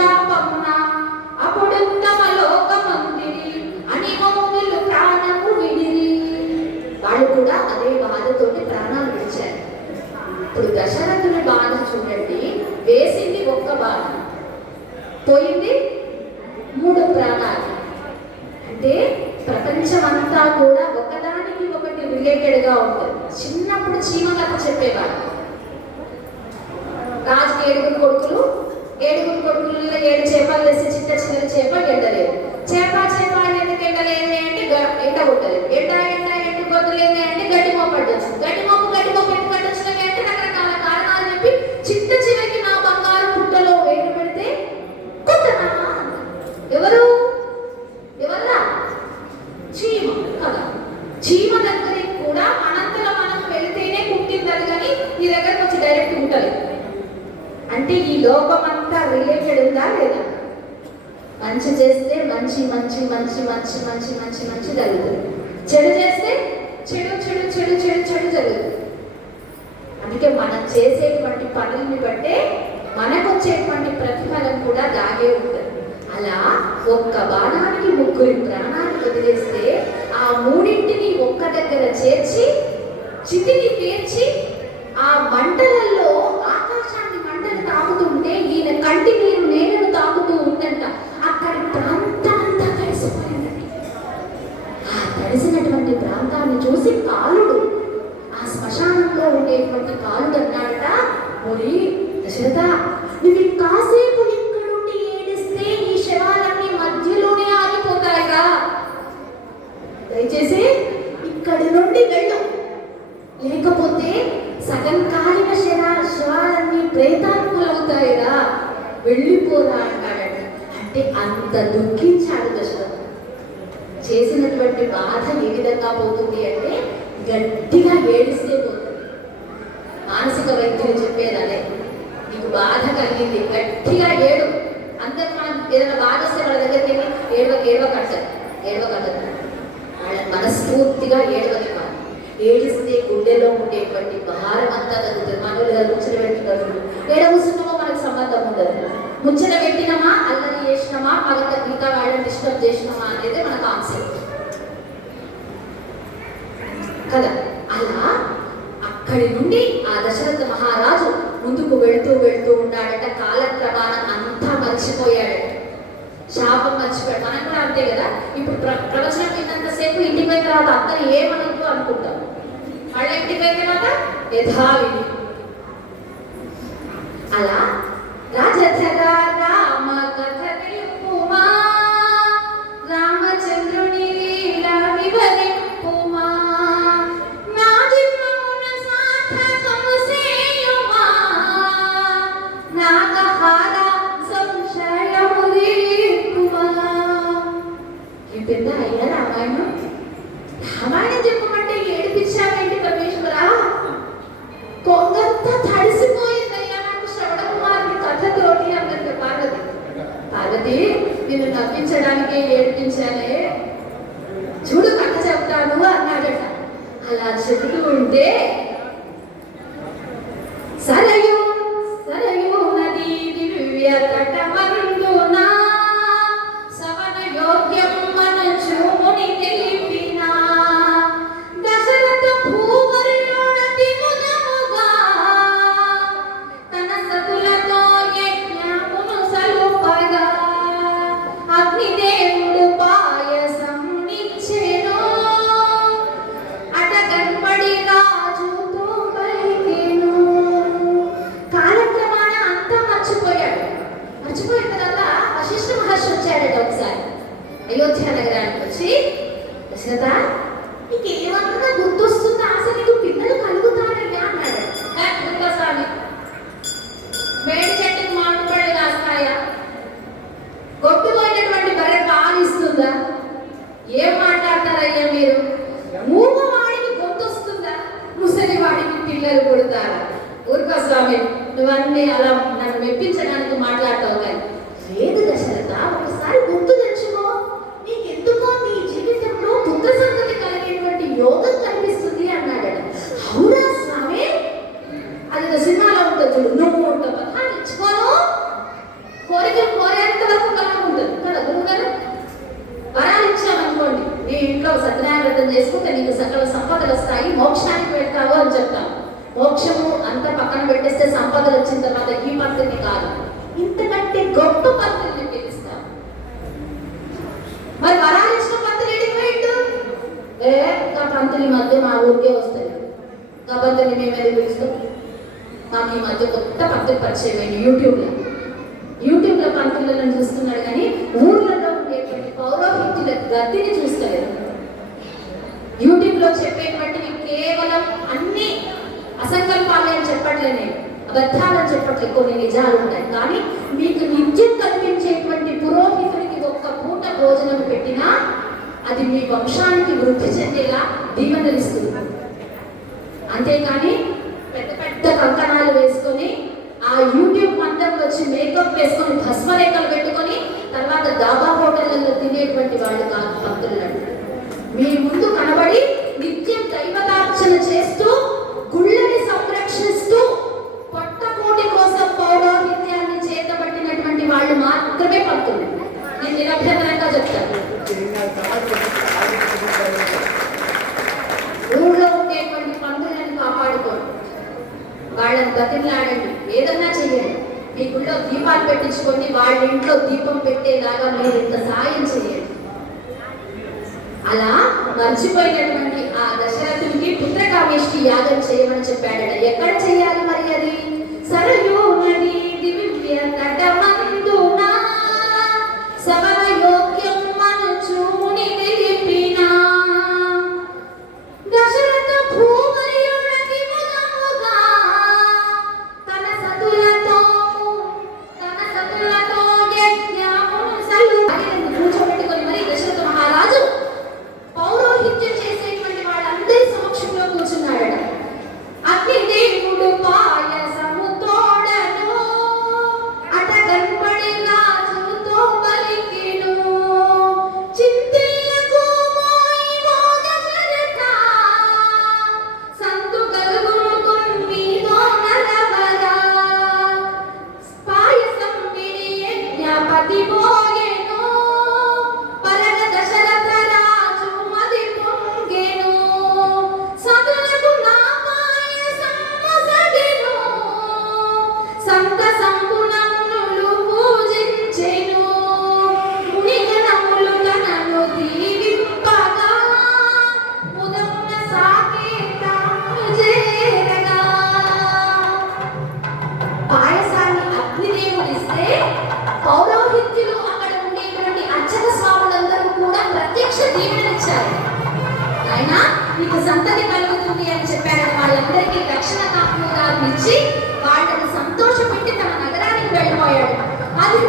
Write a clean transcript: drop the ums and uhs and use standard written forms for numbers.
శాపమున అప్పుడుత్తమ లోకమందిరి అని మౌనులు ప్రాణము విడిరి. వాళ్ళు కూడా అదే బాధతోటి ప్రాణాలు విడిచారు. ఇప్పుడు దశరథుని బాధ చూడండి, వేసింది ఒక్క బాధ, పోయింది 3 ప్రాణాలు. అంటే ప్రపంచం అంతా కూడా ఒకదానికి ఒకటి రిలేటెడ్ గా ఉంటుంది. చిన్నప్పుడు చీమ కథ చెప్పేవాడు. రాజుకి 7 కొడుకులు, 7 కొడుకులలో 7 చేపలు వేసి చిన్న చిన్న చేప ఎండలేదు. చేప ఎందుకు ఎండలేదు అంటే ఎండ కొట్టలేదు. ఎండు కొట్టలేదు అంటే గడ్డి మోపు పట్టొచ్చు. గడ్డి మోపు ఎందుకు పట్టొచ్చినవి అంటే రకరకాల కారణాలు చెప్పి చిట్ట చివరికి నా బంగారు పుట్టలో వేడి పెడితే కొట్టనా. ఎవరు ఎవరా? చీమ కదా. చీమ దగ్గరికి కూడా మనంతలో మనం వెళితేనే కుట్టిందని కానీ ఈ దగ్గరకు వచ్చి డైరెక్ట్ కుట్టలేదు. అంటే ఈ లోకమంతా రిలేటెడ్ ఉందా లేదా? మంచి చేస్తే మంచి మంచి మంచి మంచి మంచి మంచి మంచి జరుగుతుంది, చెడు చేస్తే చెడు చెడు చెడు చెడు చెడు జరుగుతుంది. అందుకే మనం చేసేటువంటి పనుల్ని బట్టే మనకు వచ్చేటువంటి ప్రతిఫలం కూడా దాగే ఉంటుంది. అలా ఒక్క బాణానికి 3 ప్రాణాలు వదిలేస్తే ఆ 3ంటిని ఒక్క దగ్గర చేర్చి చితిని పేర్చి ఆ మంటలలో ఆకాశాన్ని మంటలు తాకుతుంటే ఈయన కంటి నీరు నేలను తాకుతూ ఉందంట. అక్కడి ప్రాంతం అంతా తడిసిపోయిందండి. ఆ తడిసినటువంటి ప్రాంతాన్ని చూసి కాలుడు, ఆ శ్మశానంలో ఉండేటువంటి కాలుడు అన్నాడట, ఒరి దశరథ, నువ్వు కాసేపు ఇక్కడుండి ఏడిస్తే ఈ శవాలన్నీ మధ్యలోనే ఆగిపోతాయిగా, దయచేసి ఇక్కడి నుండి వెళ్ళు, లేకపోతే సగం కాలిన శవాలన్నీ ప్రేతాత్మలవుతాయిరా, వెళ్ళిపోరా అన్నాడట. అంటే అంత దుఃఖించాడు దశరథుడు. చేసినటువంటి బాధ ఏ విధంగా పోతుంది అంటే గట్టిగా ఏడిస్తే పోతుంది. మానసిక వైద్యులు చెప్పేదాలే, నీకు బాధ కలిగింది గట్టిగా ఏడు. అందరు మనం ఏదైనా బాధ వస్తే వాళ్ళ దగ్గరికి వెళ్ళి ఏడవకంటారు. వాళ్ళ మనస్ఫూర్తిగా ఏడవని కాదు. ఏడిస్తే గుండెలో ఉండేటువంటి భారం అంతా తగ్గుతుంది. మనోళ్ళు ముచ్చట పెట్టుకోరు, ఏడ కూర్చున్నామో మనకు సంబంధం ఉండదు. ముచ్చట పెట్టినామా, అల్లరి చేసినామా, మిగతా వాళ్ళని డిస్టర్బ్ చేసినామా అనేది మన కాన్సెప్ట్ కదా. అలా అక్కడి నుండి ఆ దశరథ మహారాజు ముందుకు వెళ్తూ వెళ్తూ ఉన్నాడట. కాలక్రమాన అంతా మర్చిపోయాడట, శాపం మర్చిపోయాడు. మనం కూడా అంతే కదా. ఇప్పుడు ప్రవచనం విన్నంతసేపు ఇంటికి పోయిన తర్వాత అందరూ ఏమనొద్దు అనుకుంటాం, మళ్ళీ ఇంటికి పోయిన తర్వాత యథావిధి. అలా రాజధర రామ కథ తెలుపుమా, రామచంద్రుని లీలా వివరింపుమా, నా జన్మమున సార్థకము సేయుమా, నాగహార సంశయము తీర్పుమా. ఏం పెద్ద అయ్యా రామాయణం చెప్పమంటే ఏడిపించావేంటి పరమేశ్వరా? కొంగంతా తడిసిపోయిందయ్యా నాకు శ్రవణ కుమారుని కథతోటి అన్నది పార్వతి. నిన్ను నవ్వించడానికే ఏడిపించానే, చూడు కథ చెప్తాను అన్నాడట. అలా చెబుతూ ఉంటే సరయు నది దివ్య తటమందునా సవన యోగ్యం మనచు ముని తెలిపిన దశరథ భూవర్యుడతి ముదముగా తన సతులతో యజ్ఞమును సలుపగా అగ్నిదేవుడు పాయసం నిచ్చెను, అటగన్పడి రాజుతో పలికెను. కాలక్రమాన అంతా మర్చిపోయాడు. కోరికలు కోరేంత వరకు కలగ ఉంటుంది కదా గురువుగారు. వరాలు ఇచ్చామనుకోండి, నీ ఇంట్లో సత్యనారాయణ వ్రతం చేసుకుంటే నీకు సకల సంపదలు వస్తాయి, మోక్షానికి వెళ్తావు అని చెప్తాం. మోక్షము అంతా పక్కన పెట్టేస్తే సంపదలు వచ్చిన తర్వాత ఈ పంతుల్ని కాదు, ఇంతకంటే గొప్ప పంతుల్ని పిలుస్తాం. మరి వరాలు ఇచ్చిన పంతులు ఏంటి? పంతులు ఈ మధ్య మా ఊరికే వస్తాయి కాబట్టి మేమేది పిలుస్తాం. మాకు ఈ మధ్య కొత్త పంతులు పరిచయం అయింది యూట్యూబ్లో పంతులను చూస్తున్నాడు కానీ ఊర్లలో ఉండేటువంటి పౌరోహిత్యుల గతిని చూస్తలేదు. యూట్యూబ్లో చెప్పేటువంటివి కేవలం అన్ని అసంకల్పాలని చెప్పట్లేనే, అబద్ధాలని చెప్పట్లేదు, కొన్ని నిజాలు ఉంటాయి. కానీ మీకు నిత్యం కనిపించేటువంటి పురోహితుడికి ఒక్క పూట భోజనం పెట్టినా అది మీ వంశానికి వృద్ధి చెందేలా దీవెనలిస్తుంది. అంతేకాని పెద్ద పెద్ద కంకణాలు వేసుకొని ఆ యూట్యూబ్ మందం వచ్చి మేకప్ వేసుకొని భస్మరేఖలు పెట్టుకొని తర్వాత దాబా హోటళ్లలో తినేటువంటి వాళ్ళు కాదు భక్తులు. మీ ముందు కనబడి నిత్యం దైవతార్చన చేస్తూ గుళ్ళని సంరక్షిస్తూ పొట్టకోటి కోసం పౌరోహిత్యాన్ని చేతబట్టినటువంటి వాళ్ళు మాత్రమే భక్తులు. నేను నిరభ్యంతరంగా చెప్తాను. ఊళ్ళో ఉండేటువంటి పండుగలను కాపాడుకోండి, వాళ్ళని బతిలాడండి, ఏదన్నా చెయ్యండి. మీ గుళ్ళో దీపాలు పెట్టించుకోండి, వాళ్ళ ఇంట్లో దీపం పెట్టేలాగా మీరు ఇంత సాయం చేయండి. అలా మర్చిపోయినటువంటి ఆ దశరథునికి పుత్రకామేష్టి యాగం చేయమని చెప్పాడట. ఎక్కడ చేయాలి మరి అది? సరయూ నది దివ్య తటమందున సవర యోగ్యం మనుచూని తెలిపినా దశరథ భూమయుడకి ముదముగా తన సతులతో యజ్ఞమును కూర్చోబెట్టుకొని మరి దశరథ మహారాజు పౌరోహిత్యం చేసేటువంటి వాళ్ళందరి సమక్షంలో కూర్చున్నాడట. అగ్నిదేవుడు పాయసము తోడను అట కనపడి రాజుతో పలికెను చింతిల్లకు మోయినో దశరథ సంతు కలుగును తుమ్మిదో నరవరా పాయసం విని యజ్ఞపతి పోయెను పరగ దశరథ రాజు మది పొంగెను సతులకు నా పాయసం మొసగెను సంత సంపునములు పూజించెను మునిగణములు తనను దీవింపగా ముదమున సాకేతము చేరగా. పాయసాన్ని అగ్నిదేవుడిస్తే పౌరోహిత్యులు అక్కడ ఉండేటువంటి అర్చక స్వాములందరూ కూడా ప్రత్యక్ష దీవెనలిచ్చారు. ఆయన నీకు సంతతి కలుగుతుంది అని చెప్పాడు. వాళ్ళందరికీ దక్షిణ కాపుదారులు ఇచ్చి వాళ్ళని సంతోషపెట్టి తన నగరానికి వెళ్ళిపోయాడు. అది